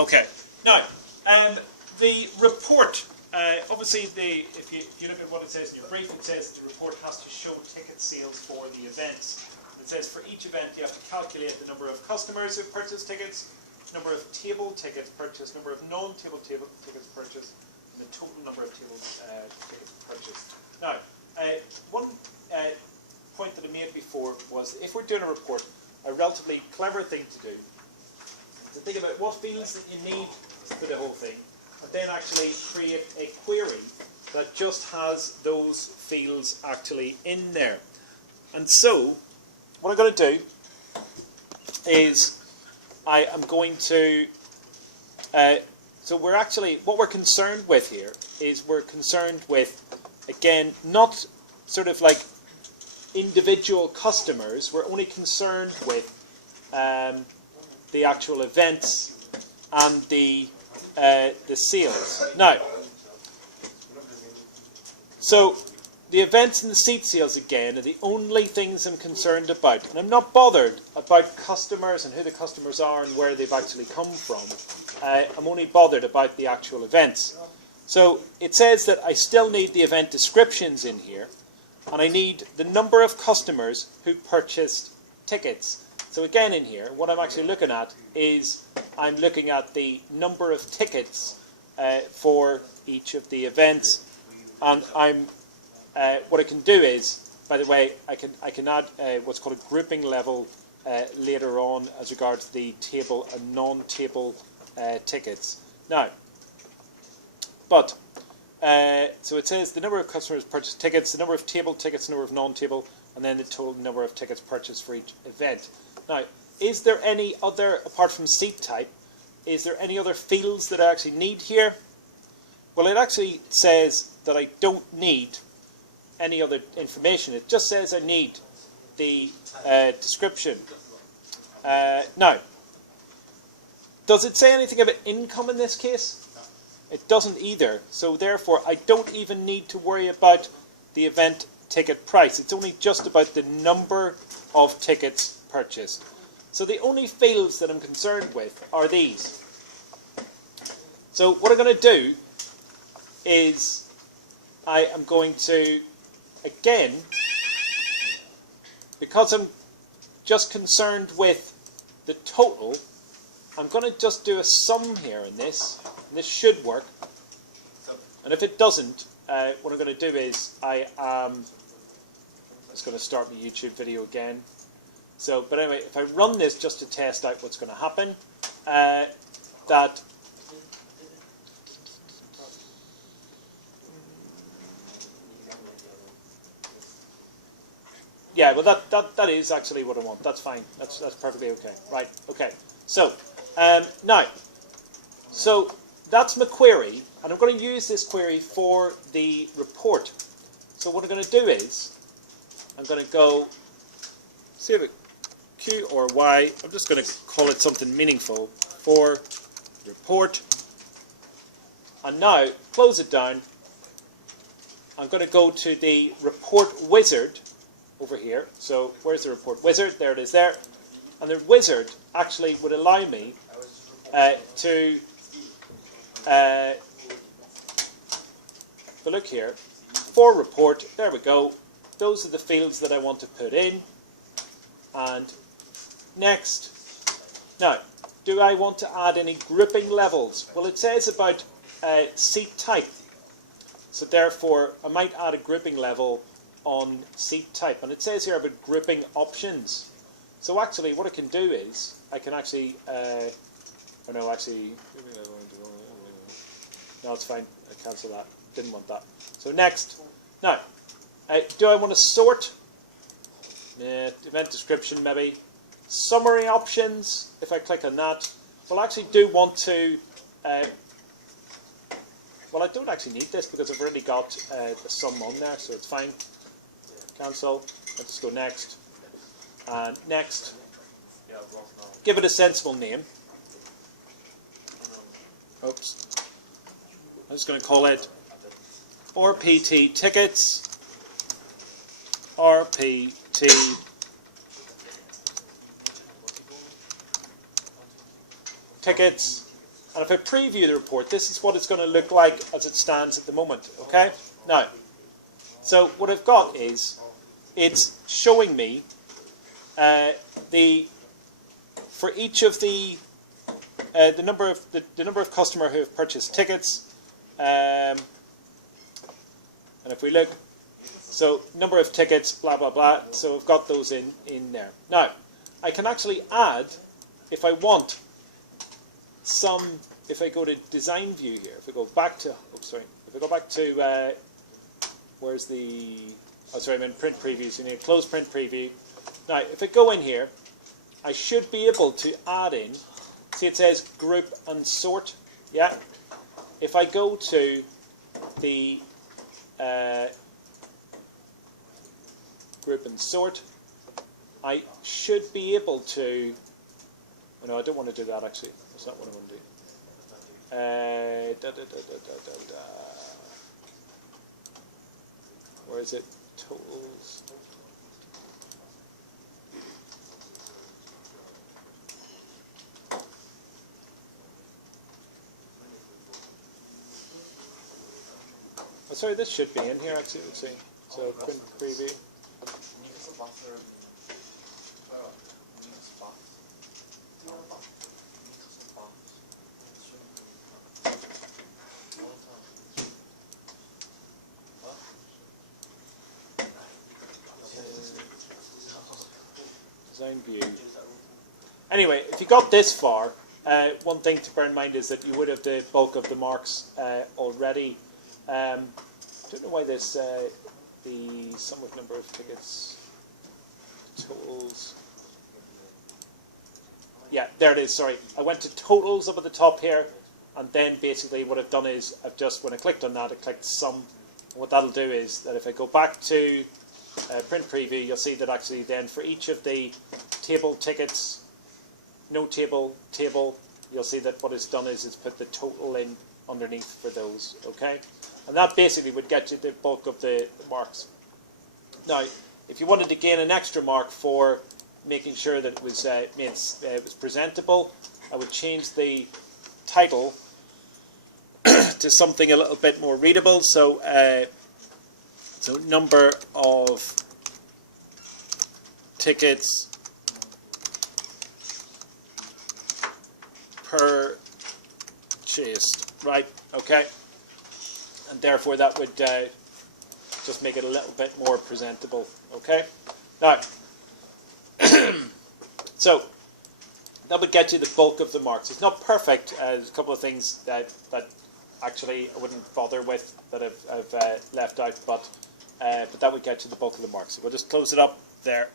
Okay. Now, the report. Obviously, if you look at what it says in your brief, it says the report has to show ticket sales for the events. It says for each event you have to calculate the number of customers who purchased tickets, number of table tickets purchased, number of non-table tickets purchased, and the total number of table tickets purchased. Now, one point that I made before was if we're doing a report, a relatively clever thing to do is to think about what fields that you need for the whole thing, and then actually create a query that just has those fields actually in there. And so, what I'm going to do is I am going to, so we're actually, what we're concerned with here is we're concerned with, again, not sort of like individual customers, we're only concerned with the actual events and the sales. Now, so the events and the seat sales again are the only things I'm concerned about, and I'm not bothered about customers and who the customers are and where they've actually come from. I'm only bothered about the actual events. So it says that I still need the event descriptions in here, and I need the number of customers who purchased tickets. So again in here, what I'm actually looking at is I'm looking at the number of tickets for each of the events, and I'm what I can do is, by the way, I can add what's called a grouping level later on as regards the table and non-table tickets. Now, but so it says the number of customers purchased tickets, the number of table tickets, the number of non-table, and then the total number of tickets purchased for each event. Now, is there any other, apart from seat type, is there any other fields that I actually need here? Well, it actually says that I don't need any other information. It just says I need the description. Now, does it say anything about income in this case? It doesn't either. So therefore, I don't even need to worry about the event ticket price. It's only just about the number of tickets purchased. So the only fields that I'm concerned with are these. So what I'm going to do is I am going to, again, because I'm just concerned with the total, I'm going to just do a sum here in this, and this should work. And if it doesn't, what I'm going to do is I am just going to start my YouTube video again. So, but anyway, if I run this just to test out what's going to happen, that yeah, well that is actually what I want. That's fine. That's perfectly okay. Right. Okay. So now, so that's my query, and I'm going to use this query for the report. So what I'm going to do is I'm going to go save it Q or Y. I'm just going to call it something meaningful for report, and now close it down. I'm going to go to the report wizard over here. So where's the report wizard? There it is there. And the wizard actually would allow me to look here for report. There we go. Those are the fields that I want to put in. And next. Now, do I want to add any grouping levels? Well, it says about seat type. So therefore, I might add a grouping level on seat type. And it says here about grouping options. So actually, what I can do is, I can actually, oh no, actually, no, it's fine. I cancel that. Didn't want that. So next. Now, do I want to sort? Event description maybe. Summary options, if I click on that. Well, I actually do want to, well, I don't actually need this because I've already got the sum on there, so it's fine. Cancel. Let's just go next. And next. Give it a sensible name. Oops. I'm just going to call it RPT tickets. RPT tickets. And if I preview the report, this is what it's going to look like as it stands at the moment. Okay? Now, so what I've got is, it's showing me for each of the number of customers who have purchased tickets, and if we look, so number of tickets, blah blah blah. So I've got those in there. Now, I can actually add, if I want, some. If I go to design view here, if I go back to, if I go back to, where's the? Oh, sorry, I'm in print previews. You need to close print preview. Now, if I go in here, I should be able to add in. See, it says group and sort. Yeah. If I go to the group and sort, I should be able to. Oh, no, I don't want to do that actually. That's not what I want to do. Where is it? Totals. Oh, sorry, this should be in here actually. Let's see. So print preview. Design view. Anyway, if you got this far, one thing to bear in mind is that you would have the bulk of the marks already. I don't know why this, the sum of number of tickets, totals. Yeah, there it is, sorry. I went to totals up at the top here, and then basically what I've done is, when I clicked on that, I clicked sum. And what that'll do is that if I go back to print preview, you'll see that actually then for each of the table tickets, no table, you'll see that what it's done is it's put the total in underneath for those, okay? And that basically would get you the bulk of the marks. Now, if you wanted to gain an extra mark for making sure that it was presentable, I would change the title to something a little bit more readable. So, so number of tickets purchased, right? Okay. And therefore that would just make it a little bit more presentable. Okay. Now, so that would get you the bulk of the marks. It's not perfect. There's a couple of things that actually I wouldn't bother with that I've left out, but that would get you the bulk of the marks. So we'll just close it up there.